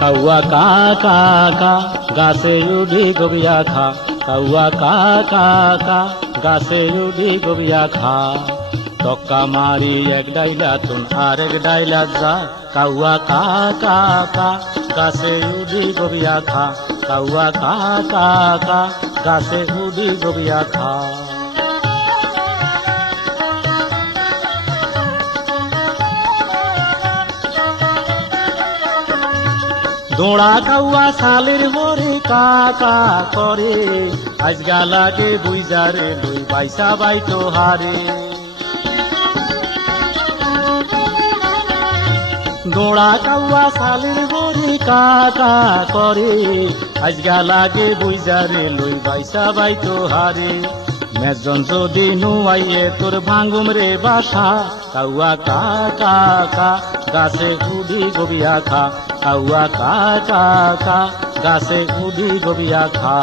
কাউয়া কা কা কা গাছে উডি গবিয়া খা কাউয়া কা কা কা গাছে উডি গবিয়া খা টক্কা মারি এক ডাইলা তুন আরেক ডাইলা যা কাউয়া কা কা কা গাছে উডি গবিয়া খা কাউয়া কা কা কা গাছে উডি গবিয়া খা দোড়া কাউয়া শালির মরে কা কা করে আজগা লাগে বুইজারে লই বাইসা বাইটো হারে দোড়া কাউয়া শালির মরে কা কা করে আজগা লাগে বুইজারে লই বাইসা বাইটো হারে মেজন যদি নুয়াইয়ে তোর ভাঙ্গুম রে বাসা কাউয়া কা কা কা গাছে উডি গবিয়া খা কাউয়া কা কা কা গাছে উডি গবিয়া খা